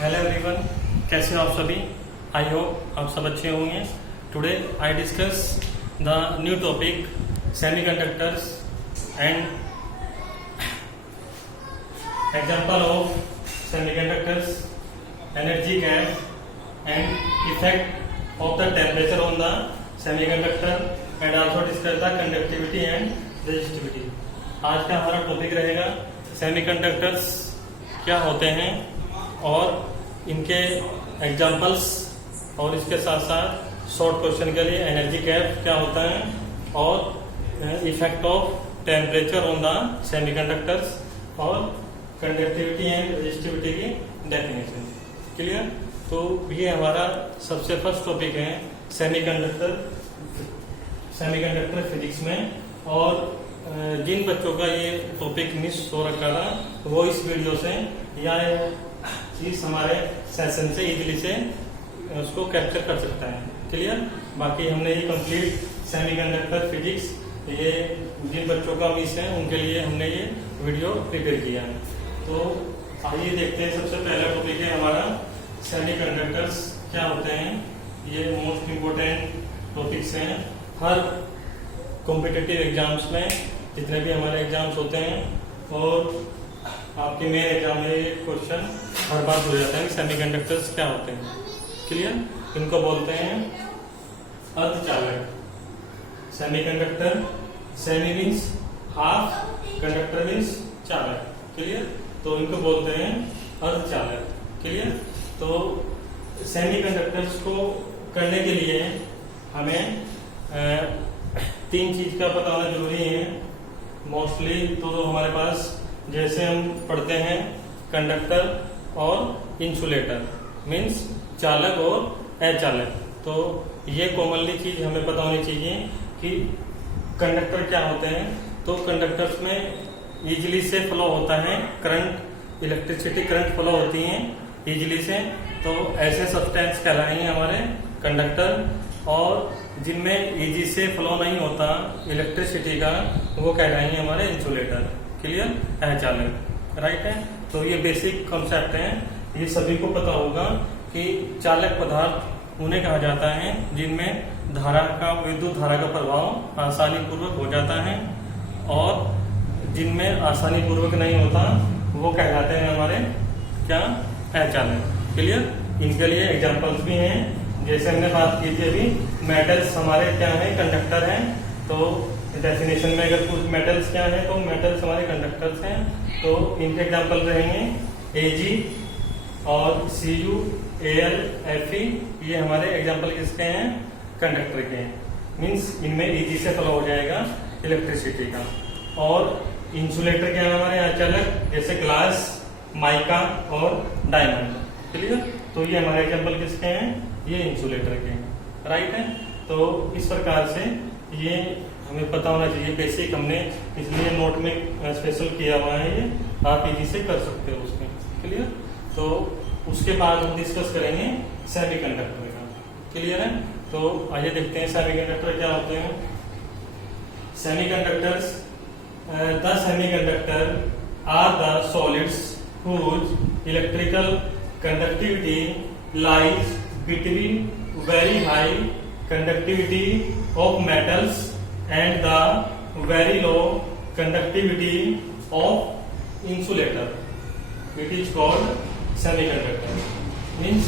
Hello everyone, कैसे हो आप सभी। आई होप आप सब अच्छे होंगे। Today I discuss the new topic semiconductors and example of semiconductors, energy gap and effect of the temperature on the semiconductor and also discuss the conductivity and resistivity. आज का हमारा टॉपिक रहेगा semiconductors क्या होते हैं और इनके एग्जांपल्स, और इसके साथ साथ शॉर्ट क्वेश्चन के लिए एनर्जी गैप क्या होता है और effect of temperature on the semiconductors और कंडक्टिविटी एंड रेजिस्टिविटी की डेफिनेशन। क्लियर? तो ये हमारा सबसे फर्स्ट टॉपिक है सेमीकंडक्टर फिजिक्स में। और जिन बच्चों का ये टॉपिक मिस हो रखा था वो इस वीडियो से या इस हमारे सेशन से इजीली से उसको कैप्चर कर सकता है। क्लियर? बाकी हमने ये कंप्लीट सेमीकंडक्टर फिजिक्स, ये जिन बच्चों का मिस है उनके लिए हमने ये वीडियो प्रिपेयर किया है। तो आइए देखते हैं। सबसे पहला टॉपिक है हमारा सेमीकंडक्टर्स क्या होते हैं। ये मोस्ट इम्पोर्टेंट टॉपिक्स हैं हर कॉम्पिटिटिव एग्जाम्स में, जितने भी हमारे एग्जाम्स होते हैं। और आपके मेन एग्जाम में ये क्वेश्चन हर बार हो जाता है कि सेमीकंडक्टर्स क्या होते हैं। क्लियर? इनको बोलते हैं अर्धचालक। Semiconductor, semi means half, conductor means चालक। क्लियर? तो इनको बोलते हैं अर्धचालक। क्लियर? तो सेमीकंडक्टर्स को करने के लिए हमें तीन चीज का पता होना जरूरी है मोस्टली। तो हमारे पास जैसे हम पढ़ते हैं कंडक्टर और इंसुलेटर, मीन्स चालक और अचालक। तो ये कॉमनली चीज हमें पता होनी चाहिए कि कंडक्टर क्या होते हैं। तो कंडक्टर्स में इजीली से फ्लो होता है करंट, इलेक्ट्रिसिटी करंट फ्लो होती है इजीली से। तो ऐसे सब्सटेंस कहलाएंगे हमारे कंडक्टर। और जिनमें इजी से फ्लो नहीं होता इलेक्ट्रिसिटी का वो कहलाएंगे हमारे इंसुलेटर। क्लियर? अचालक। राइट है? तो ये बेसिक कॉन्सेप्ट है, ये सभी को पता होगा कि चालक पदार्थ उन्हें कहा जाता है जिनमें धारा का, विद्युत धारा का प्रभाव आसानी पूर्वक हो जाता है। और जिनमें आसानी पूर्वक नहीं होता वो कहलाते हैं हमारे क्या? अचालक। क्लियर? इनके लिए एग्जाम्पल्स भी हैं। जैसे हमने बात की थी अभी, मेटल्स हमारे क्या है? कंडक्टर हैं। तो डेफिनेशन में अगर कुछ मेटल्स क्या है तो मेटल्स हमारे कंडक्टर्स हैं। तो इनके एग्जांपल रहेंगे Ag और Cu, Al, Fe। ये हमारे एग्जांपल किसके हैं? कंडक्टर के हैं। मीन्स इनमें इजी से फ्लो हो जाएगा इलेक्ट्रिसिटी का। और इंसुलेटर क्या है हमारे अचालक, जैसे ग्लास, माइका और डायमंड। क्लियर? तो ये हमारे एग्जांपल किसके हैं? ये इंसुलेटर के हैं। राइट है? तो इस प्रकार से ये हमें पता होना चाहिए बेसिक, हमने इसलिए नोट में स्पेशल किया हुआ है। ये आप इजी से कर सकते हो उसमें। क्लियर? तो उसके बाद हम डिस्कस करेंगे सेमीकंडक्टर का। क्लियर है? तो आइए देखते हैं सेमीकंडक्टर क्या होते हैं। Semiconductors, the semiconductor are the solids whose electrical conductivity lies between very high conductivity of metals and the very low conductivity of insulator. It is called semiconductor. Means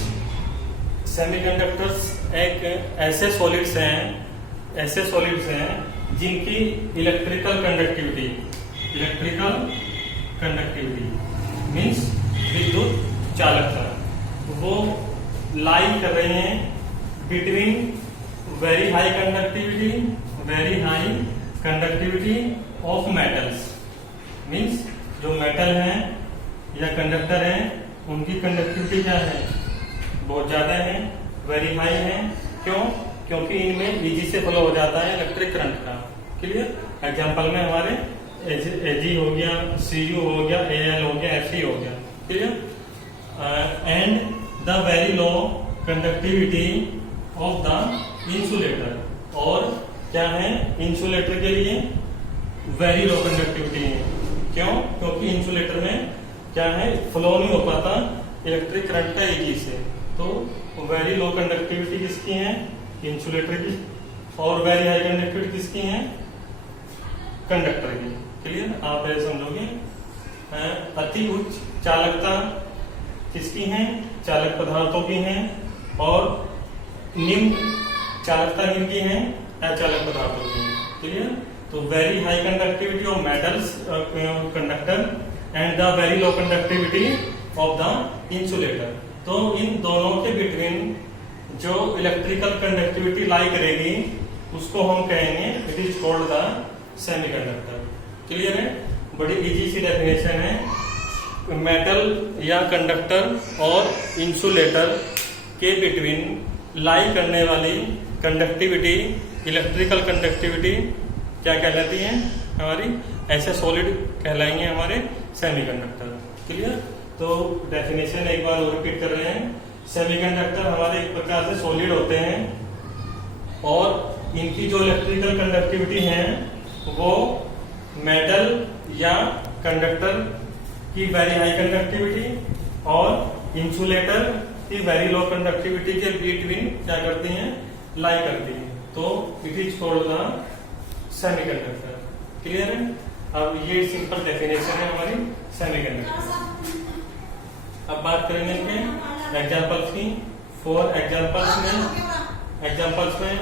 semiconductors एक ऐसे सॉलिड्स हैं जिनकी electrical conductivity means विद्युत चालकता वो लाई कर रहे हैं between very high conductivity of metals. Means जो मेटल हैं या कंडक्टर हैं उनकी कंडक्टिविटी क्या है? बहुत ज्यादा है, वेरी हाई है। क्यों? क्योंकि इनमें इजी से फ्लो हो जाता है इलेक्ट्रिक करंट का। क्लियर? एग्जांपल में हमारे Ag हो गया, Cu हो गया, Al हो गया, Fe हो गया। Clear? And the very low conductivity of the insulator. और क्या है? इंसुलेटर के लिए वेरी लो कंडक्टिविटी है। क्यों? क्योंकि इंसुलेटर में क्या है? फ्लो नहीं हो पाता इलेक्ट्रिक करंट का Eg से। तो वेरी लो कंडक्टिविटी किसकी है? इंसुलेटर की। और वेरी हाई कंडक्टिविटी किसकी है? कंडक्टर की। क्लियर? आप ऐसे समझोगे। अति उच्च चालकता किसकी है? चालक पदार्थों की है। और निम्न चालकता किनकी है? अचालक पदार्थों की है। क्लियर? तो very high conductivity of metals conductor and the very low conductivity of the insulator. तो इन दोनों के बिटवीन जो इलेक्ट्रिकल कंडक्टिविटी लाई करेगी उसको हम कहेंगे it is called the semiconductor. Clear है? बड़ी इजी सी डेफिनेशन है। मेटल या कंडक्टर और इंसुलेटर के बिटवीन लाई करने वाली कंडक्टिविटी, इलेक्ट्रिकल कंडक्टिविटी क्या कहलाती है? हमारी ऐसे सॉलिड कहलाएंगे हमारे सेमीकंडक्टर। क्लियर? तो डेफिनेशन एक बार रिपीट कर रहे हैं। सेमीकंडक्टर हमारे एक प्रकार से सॉलिड होते हैं और इनकी जो इलेक्ट्रिकल कंडक्टिविटी है वो मेटल या कंडक्टर की वेरी हाई कंडक्टिविटी और इंसुलेटर की वेरी लो कंडक्टिविटी के बिटवीन क्या करती हैं? लाई करती है। तो it is called the semiconductor. Clear है? अब ये सिंपल डेफिनेशन है हमारी सेमीकंडक्टर। अब बात करेंगे इनके एग्जांपल्स की। 4 एग्जांपल्स में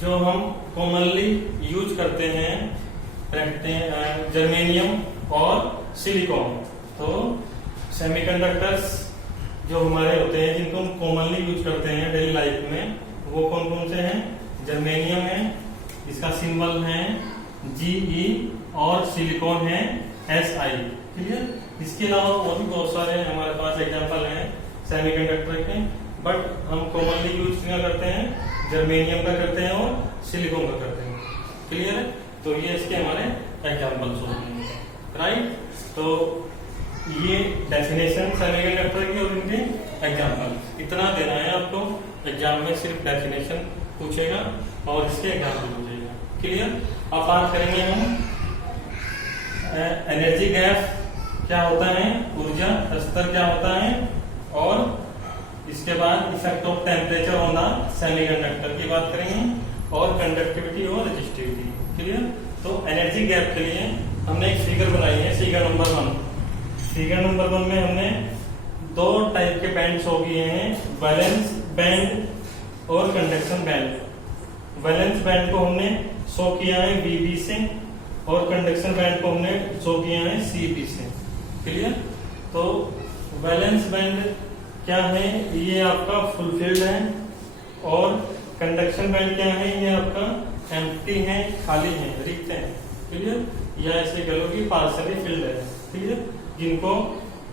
जो हम कॉमनली यूज करते हैं जर्मेनियम और सिलिकॉन। तो सेमीकंडक्टर्स जो हमारे होते हैं जिनको हम कॉमनली यूज करते हैं डेली लाइफ में वो कौन कौन से हैं? जर्मेनियम है, इसका सिंबल है Ge, और सिलिकॉन है Si। क्लियर? इसके अलावा और भी बहुत सारे हमारे पास एग्जांपल हैं सेमीकंडक्टर के, बट हम कॉमनली यूज क्या करते हैं? जर्मेनियम का करते हैं और सिलिकॉन का करते हैं। क्लियर है? तो ये इसके हमारे एग्जांपल्स होते हैं। राइट? तो ये डेफिनेशन सेमीकंडक्टर की और इनके एग्जांपल इतना देना है आपको। एग्जाम में सिर्फ डेफिनेशन पूछेगा और इसके एग्जांपल पूछेगा। क्लियर? अब बात करेंगे हम एनर्जी गैप क्या होता है, ऊर्जा स्तर क्या होता है, और इसके बाद effect of temperature on the semiconductor की बात करेंगे, और कंडक्टिविटी और रेजिस्टिविटी। क्लियर? तो एनर्जी गैप के लिए हमने एक फिगर बनाई है, फिगर नंबर 1। फिगर नंबर 1 में हमने 2 टाइप के बैंड शो किए हैं, वैलेंस बैंड और कंडक्शन बैंड। वैलेंस बैंड को हमने शो किया है Vb से और कंडक्शन बैंड को हमने शो किया है Cb से। क्लियर? तो वैलेंस बैंड क्या है? ये आपका फुलफिल्ड है, और कंडक्शन बैंड क्या है? ये आपका एम्प्टी है, खाली है, रिक्त है। क्लियर? या ऐसे कह लो कि पार्शियली फिल्ड है। क्लियर? जिनको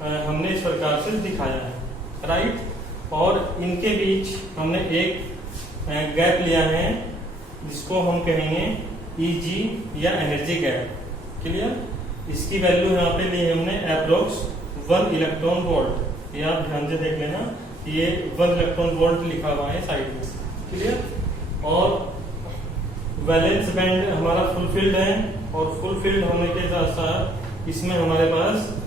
हमने इस प्रकार से दिखाया है। राइट? और इनके बीच हमने एक गैप लिया है जिसको हम कहेंगे Eg या एनर्जी गैप। क्लियर? इसकी वैल्यू यहाँ पे ली है हमने अप्रोक्स 1 इलेक्ट्रॉन वोल्ट। ये आप ध्यान से देख लेना, ये 1 इलेक्ट्रॉन वोल्ट लिखा हुआ है साइड में। क्लियर? और वैलेंस बैंड हमारा फुलफिल्ड है, और फुलफिल्ड होने के साथ साथ इसमें हमारे पास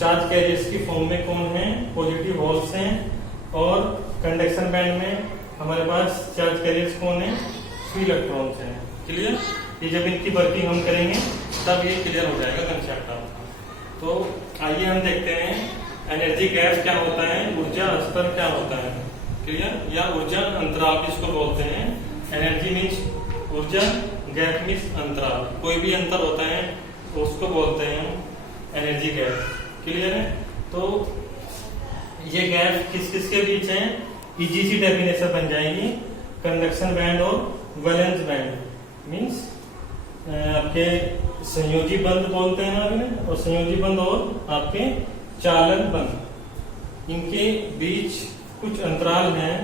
चार्ज कैरियर्स की फॉर्म में कौन है? पॉजिटिव होल्स हैं। और कंडक्शन बैंड में हमारे पास चार्ज कैरियर्स कौन है? फ्री इलेक्ट्रॉन्स हैं। क्लियर? ये जब इनकी वर्किंग हम करेंगे तब ये क्लियर हो जाएगा कंसेप्ट आपका। तो आइए हम देखते हैं एनर्जी गैप क्या होता है, ऊर्जा स्तर क्या होता है। क्लियर? या ऊर्जा अंतराल भी इसको बोलते हैं। एनर्जी मीन्स ऊर्जा, गैप मीन्स अंतराल। कोई भी अंतर होता है तो उसको बोलते हैं एनर्जी गैप। क्लियर है? तो ये गैप किस किस के बीच है? इजी सी डेफिनेशन बन जाएगी, कंडक्शन बैंड और वैलेंस बैंड मीन्स आपके संयोजी बंध बोलते हैं आपने, और संयोजी बंध और आपके चालन बंध, इनके बीच कुछ अंतराल हैं,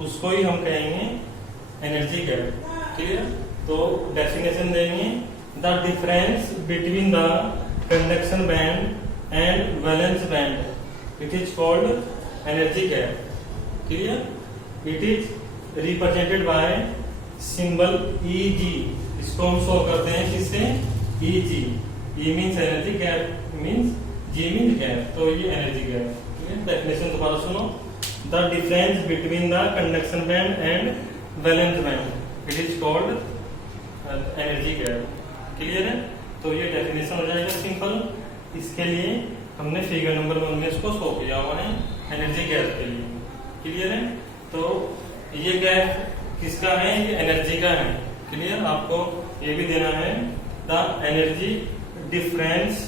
उसको ही हम कहेंगे एनर्जी गैप। क्लियर? तो डेफिनेशन देंगे, the difference between the conduction band and valence band it is called energy gap. Clear? It is represented by symbol Eg। इसको हम शो करते हैं किससे? Eg। E means energy, gap means G means gap. तो ये energy gap. Definition दोबारा सुनो। The difference between the conduction band and valence band it is called energy gap. Clear है? तो ये डेफिनेशन हो जाएगा सिंपल। इसके लिए हमने फिगर नंबर 1 में इसको शो किया हुआ है एनर्जी गैप के लिए। क्लियर है? तो ये गैप किसका है? ये एनर्जी का है। क्लियर? आपको ये भी देना है the energy difference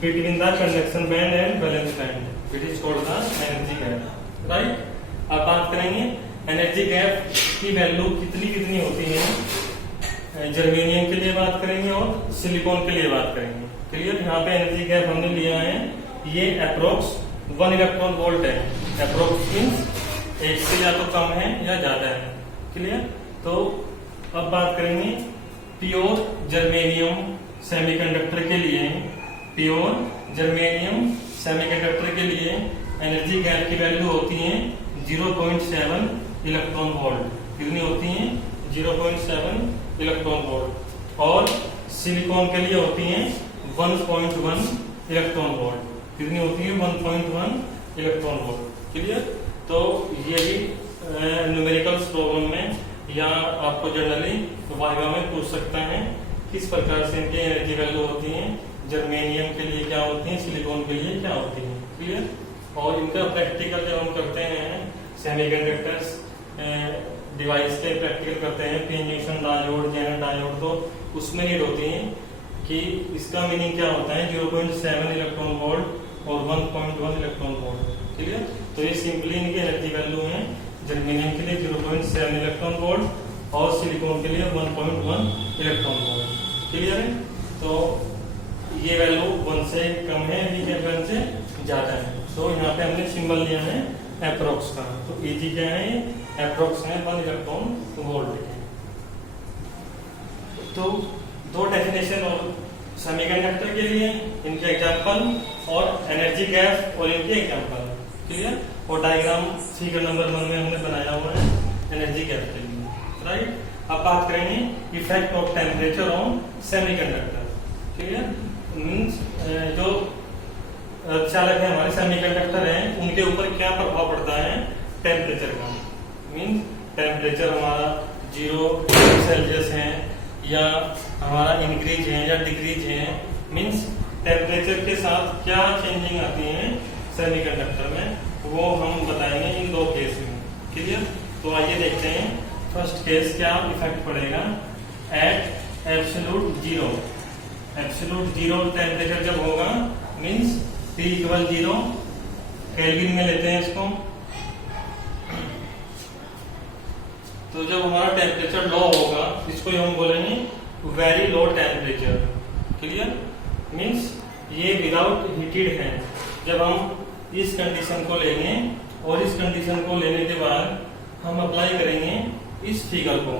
between the conduction band and valence band it is called the energy gap. Right? अब बात करेंगे एनर्जी गैप की वैल्यू कितनी कितनी होती है। जर्मेनियम के लिए बात करेंगे और सिलिकॉन के लिए बात करेंगे। क्लियर? यहाँ पे एनर्जी गैप हमने लिया है, ये अप्रोक्स 1 इलेक्ट्रॉन वोल्ट है। अप्रोक्स मीन्स एक से या तो कम है या ज्यादा है। क्लियर? तो अब बात करेंगे प्योर जर्मेनियम सेमीकंडक्टर के लिए। प्योर जर्मेनियम सेमीकंडक्टर के लिए एनर्जी गैप की वैल्यू होती है 0.7 इलेक्ट्रॉन वोल्ट। कितनी होती है? 0.7 इलेक्ट्रॉन वोल्ट। और सिलिकॉन के लिए होती है 1.1 इलेक्ट्रॉन वोल्ट। कितनी होती है? 1.1 इलेक्ट्रॉन वोल्ट। क्लियर? तो ये भी न्यूमेरिकल्स प्रॉब्लम में या आपको जनरली वाइवा में पूछ सकता है किस प्रकार से इनकी एनर्जी वैल्यू होती है। जर्मेनियम के लिए क्या होती है, सिलिकॉन के लिए क्या होती है। क्लियर? और इनका प्रैक्टिकल जब हम करते हैं सेमीकंडक्टर्स डिवाइस के प्रैक्टिकल करते हैं, pin junction diode, zener diode, तो उसमें नीड होती है कि इसका मीनिंग क्या होता है 0.7 इलेक्ट्रॉन वोल्ट और 1.1 इलेक्ट्रॉन वोल्ट। क्लियर? तो ये सिंपली इनकी एनर्जी वैल्यू है। जर्मेनियम के लिए 0.7 इलेक्ट्रॉन वोल्ट और सिलिकॉन के लिए 1.1 इलेक्ट्रॉन वोल्ट। क्लियर है? तो ये वैल्यू 1 से कम है, ये 1 से ज्यादा है। तो यहाँ पे हमने सिंबल लिया है अप्रोक्स का। तो इजी क्या है? अप्रोक्स है 1 इलेक्ट्रॉन वोल्ट। तो दो डेफिनेशन और सेमीकंडक्टर के लिए इनके एग्जांपल और एनर्जी गैप और इनके एग्जांपल। क्लियर? और डायग्राम फिगर नंबर 1 में हमने बनाया हुआ है एनर्जी गैप के लिए। राइट? अब बात करेंगे effect of temperature on semiconductor. Clear? Means जो चालक है हमारे सेमीकंडक्टर हैं उनके ऊपर क्या प्रभाव पड़ता है टेम्परेचर का। मीन्स टेम्परेचर हमारा 0 सेल्सियस है या हमारा इंक्रीज है या डिक्रीज है। मीन्स टेम्परेचर के साथ क्या चेंजिंग आती है सेमीकंडक्टर में, वो हम बताएंगे इन 2 केस में। क्लियर? तो आइए देखते हैं फर्स्ट केस क्या इफेक्ट पड़ेगा at absolute zero. Absolute zero temperature जब होगा मीन्स T = 0, केल्विन में लेते हैं इसको। तो जब हमारा टेम्परेचर लो होगा इसको हम बोलेंगे very low temperature. Clear? Means ये विदाउट हीटेड है। जब हम इस कंडीशन को लेंगे और इस कंडीशन को लेने के बाद हम अप्लाई करेंगे इस फिगर को।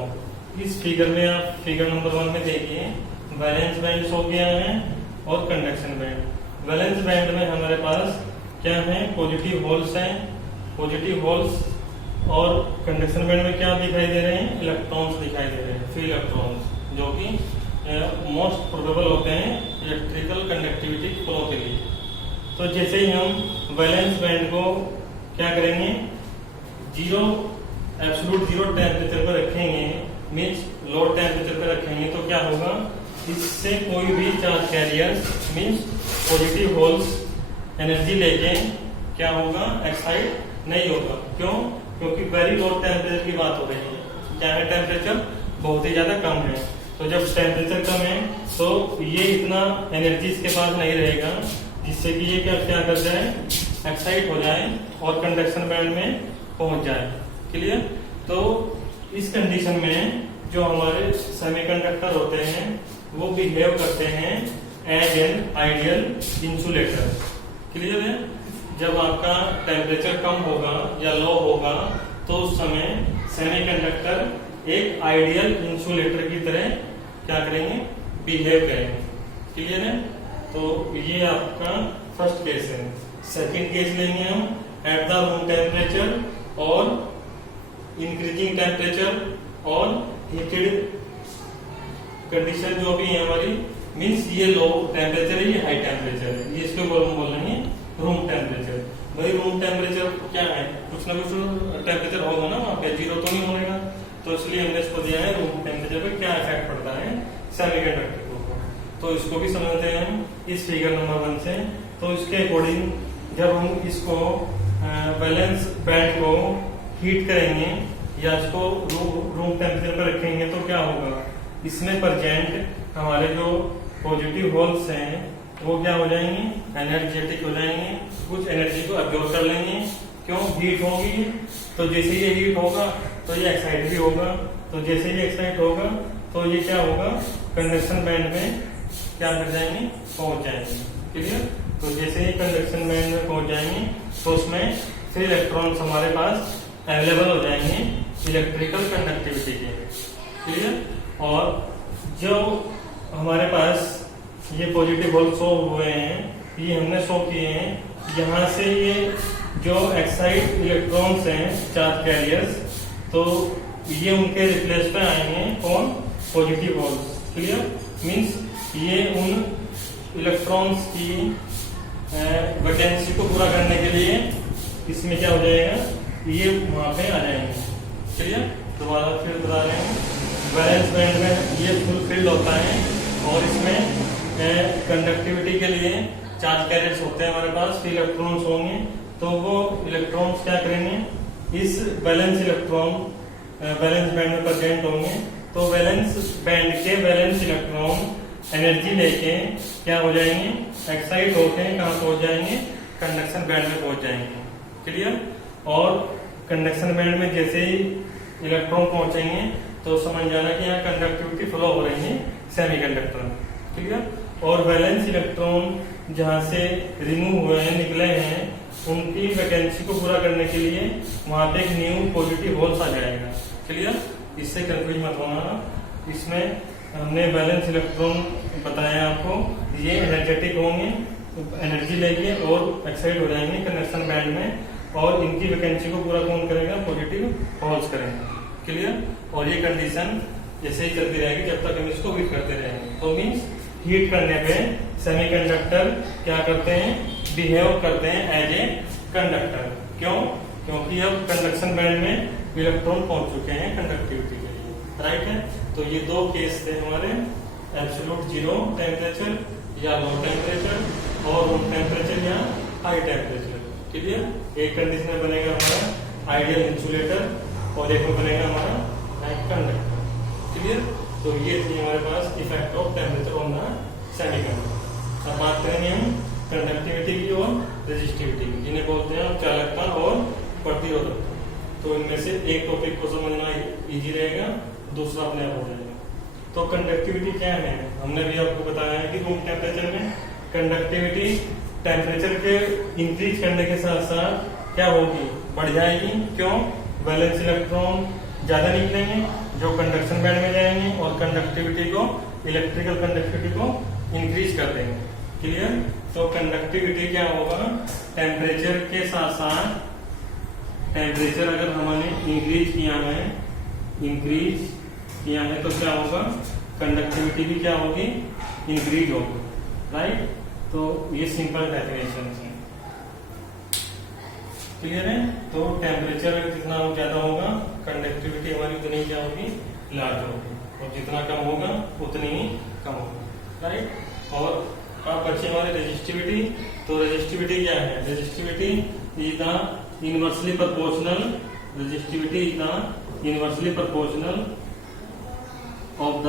इस फिगर में आप फिगर नंबर 1 में देखिए वैलेंस बैंड शो किया है और कंडक्शन बैंड। वैलेंस बैंड में हमारे पास क्या है? पॉजिटिव होल्स हैं, पॉजिटिव होल्स। और कंडक्शन बैंड में क्या दिखाई दे रहे हैं? इलेक्ट्रॉन्स दिखाई दे रहे हैं, फ्री इलेक्ट्रॉन्स, जो कि मोस्ट प्रोबेबल होते हैं इलेक्ट्रिकल कंडक्टिविटी फ्लो के लिए। तो जैसे ही हम वैलेंस बैंड को क्या करेंगे 0 एब्सोल्यूट 0 टेम्परेचर पर रखेंगे, मीन्स लो टेम्परेचर पर रखेंगे, तो क्या होगा? इससे कोई भी charge carrier means positive holes energy लेके क्या होगा? एक्साइट नहीं होगा। क्यों? क्योंकि वेरी लो टेम्परेचर की बात हो रही है। क्या है? टेम्परेचर बहुत ही ज्यादा कम है। तो जब टेम्परेचर कम है तो ये इतना एनर्जी इसके पास नहीं रहेगा जिससे कि ये क्या कर जाए? एक्साइट हो जाए और कंडक्शन बैंड में पहुंच जाए। क्लियर? तो इस कंडीशन में जो हमारे सेमीकंडक्टर होते हैं वो बिहेव करते हैं as an ideal insulator. Clear है? जब आपका टेम्परेचर कम होगा या लो होगा तो उस समय सेमीकंडक्टर एक आइडियल इंसुलेटर की तरह क्या करेंगे? बिहेव करेंगे। क्लियर है? तो ये आपका फर्स्ट केस है। सेकंड केस लेंगे हम एट द रूम टेम्परेचर और इंक्रीजिंग टेम्परेचर और हीटेड कंडीशन जो भी है हमारी, मीन्स ये लो टेम्परेचर है, ये हाई टेम्परेचर है, ये इसको बोल रहे हैं रूम टेम्परेचर। भाई रूम टेम्परेचर क्या है, कुछ ना कुछ टेम्परेचर होगा ना वहाँ पे, जीरो तो नहीं होगा। तो इसलिए हमने इसको दिया है रूम टेम्परेचर पे क्या इफेक्ट पड़ता है सेमीकंडक्टर के ऊपर। तो इसको भी समझते हैं हम इस फिगर नंबर 1 से। तो इसके अकॉर्डिंग जब हम इसको बैलेंस बैंड को हीट करेंगे या इसको रूम टेम्परेचर पर रखेंगे तो क्या होगा, इसमें प्रेजेंट हमारे जो पॉजिटिव होल्स हैं वो क्या हो जाएंगे, एनर्जेटिक हो जाएंगे, कुछ एनर्जी को अब्जॉर्ब कर लेंगे। क्यों, हीट होगी। तो जैसे ये हीट होगा तो ये एक्साइट भी होगा। तो जैसे ये एक्साइट होगा तो ये क्या होगा, कंडक्शन बैंड में क्या कर जाएंगे, पहुंच जाएंगे। क्लियर। तो जैसे ही कंडक्शन बैंड में पहुंच जाएंगे तो उसमें फिर इलेक्ट्रॉन्स हमारे पास अवेलेबल हो जाएंगे इलेक्ट्रिकल कंडक्टिविटी के। क्लियर। और जो हमारे पास ये पॉजिटिव होल शो हुए हैं, ये हमने शो किए हैं। यहाँ से ये जो एक्साइट इलेक्ट्रॉन्स हैं चार्ज कैरियर्स, तो ये उनके रिप्लेस पे आएंगे कौन, पॉजिटिव होल्स। क्लियर। मींस ये उन इलेक्ट्रॉन्स की वैकेंसी को पूरा करने के लिए इसमें क्या हो जाएगा, ये वहां पे आ जाएंगे। क्लियर। दोबारा फिर बता रहे हैं, बैलेंस बैंड में ये फुलफिल्ड होता है और इसमें कंडक्टिविटी के लिए चार्ज कैरियर्स होते हैं हमारे पास, इलेक्ट्रॉन्स होंगे। तो वो इलेक्ट्रॉन्स क्या करेंगे, इस बैलेंस इलेक्ट्रॉन बैलेंस बैंड में प्रेजेंट होंगे। तो बैलेंस बैंड के बैलेंस इलेक्ट्रॉन एनर्जी लेके क्या हो जाएंगे, एक्साइट होके कहाँ पहुंच जाएंगे, कंडक्शन बैंड में पहुंच जाएंगे। क्लियर। और कंडक्शन बैंड में जैसे ही इलेक्ट्रॉन पहुंचेंगे तो समझ जाना कि यहाँ कंडक्टिविटी फ्लो हो रही है सेमीकंडक्टर में। क्लियर। और बैलेंस इलेक्ट्रॉन जहां से रिमूव हुए हैं, निकले हैं, उनकी वैकेंसी को पूरा करने के लिए वहां पे एक न्यू पॉजिटिव होल्स आ जाएगा। क्लियर। इससे कंफ्यूज मत होना। इसमें हमने बैलेंस इलेक्ट्रॉन बताया आपको, ये एनर्जेटिक होंगे, एनर्जी लेके और एक्साइट हो जाएंगे कंडक्शन बैंड में, और इनकी वैकेंसी को पूरा कौन करेगा, पॉजिटिव होल्स करेंगे। क्लियर। और ये कंडीशन जैसे ही चलती रहेगी जब तक हम इसको हीट करते रहेंगे। तो मीन्स हीट करने पे सेमीकंडक्टर क्या करते हैं, बिहेव करते हैं एज ए कंडक्टर। क्यों, क्योंकि अब कंडक्शन बैंड में इलेक्ट्रॉन पहुंच चुके हैं कंडक्टिविटी के लिए। राइट है। तो ये दो केस थे हमारे, एब्सोल्यूट जीरो टेम्परेचर या लो टेम्परेचर, और रूम टेम्परेचर या हाई टेम्परेचर। क्लियर। एक कंडीशन में बनेगा हमारा आइडियल इंसुलेटर और एक में बनेगा हमारा कंडक्टर। क्लियर। तो ये थी हमारे पास effect of temperature on the semiconductor. अब बात करेंगे हम कंडक्टिविटी की और रेजिस्टिविटी की, जिन्हें बोलते हैं चालकता और प्रतिरोधकता। तो इनमें से एक टॉपिक को समझना इजी रहेगा, दूसरा अपने आप हो जाएगा। तो कंडक्टिविटी क्या है, हमने भी आपको बताया है कि रूम टेम्परेचर में कंडक्टिविटी टेम्परेचर के इंक्रीज करने के साथ साथ क्या होगी, बढ़ जाएगी। क्यों, बैलेंस इलेक्ट्रॉन ज्यादा निकलेंगे जो कंडक्शन बैंड में जाएंगे और कंडक्टिविटी को, इलेक्ट्रिकल कंडक्टिविटी को इंक्रीज कर देंगे। क्लियर। तो कंडक्टिविटी क्या होगा, टेम्परेचर के साथ साथ, टेम्परेचर अगर हमने इंक्रीज किया है तो क्या होगा, कंडक्टिविटी भी क्या होगी, इंक्रीज होगी। राइट। तो ये सिंपल डेफिनेशन है। क्लियर है। तो टेम्परेचर जितना ज्यादा होगा कंडक्टिविटी हमारी उतनी क्या होगी, लार्ज होगी, और जितना कम होगा उतनी ही कम होगी। राइट। और अब बच्चे हमारे रेजिस्टिविटी। तो रेजिस्टिविटी क्या है, resistivity is the inversely proportional, resistivity is the inversely proportional of the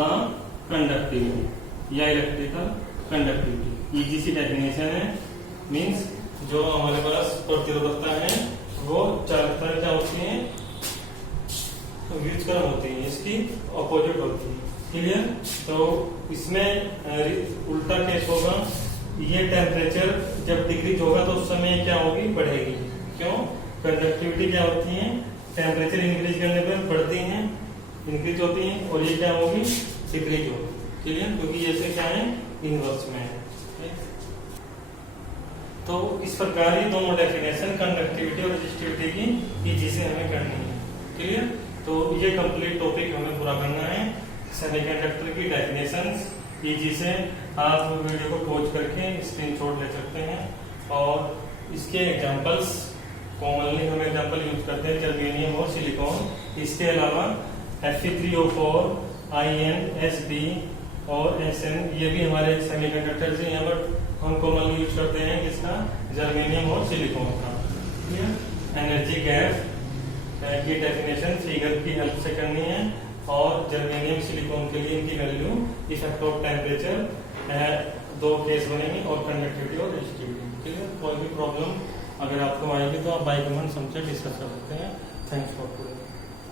conductivity या इलेक्ट्रिकल कंडक्टिविटी। इजी सी डेफिनेशन है। मीन्स जो हमारे पास प्रतिरोधकता है वो चालकता क्या होती है, तो व्युत्क्रम होती है, इसकी अपोजिट होती है। क्लियर। तो इसमें उल्टा केस होगा, ये टेम्परेचर जब डिक्रीज होगा तो उस समय क्या होगी, बढ़ेगी। क्यों, कंडक्टिविटी क्या होती है, टेम्परेचर इंक्रीज करने पर बढ़ती है, इंक्रीज होती है, और ये क्या होगी, डिक्रीज होगी। क्लियर। क्योंकि ये से क्या है, इनवर्स में है। तो इस प्रकार ही दोनों डेफिनेशन कंडक्टिविटी और रेजिस्टिविटी की इजी से हमें करनी है। क्लियर। तो ये कंप्लीट टॉपिक हमें पूरा करना है, सेमीकंडक्टर की डेफिनेशंस। इजी से आप वीडियो को पॉज करके स्क्रीनशॉट ले सकते हैं और इसके एग्जांपल्स कॉमनली हम एग्जांपल यूज करते हैं जर्मेनियम और सिलिकॉन। इसके अलावा Fe3O4, In, Sb और Sn ये भी हमारे सेमीकंडक्टर्स हैं। यहाँ पर हम कॉमनली यूज करते हैं किसका, जर्मेनियम और सिलिकॉन का। एनर्जी गैप की डेफिनेशन फिगर की हेल्प से करनी है और जर्मेनियम सिलिकॉन के लिए इनकी वैल्यू, इफेक्ट ऑफ टेम्परेचर, दो केस बनेंगे और कंडक्टिविटी और रेजिस्टिविटी। ठीक है, कोई भी प्रॉब्लम अगर आपको आएगी तो आप बाय कमेंट समझे डिस्कस कर सकते हैं। Thanks for today.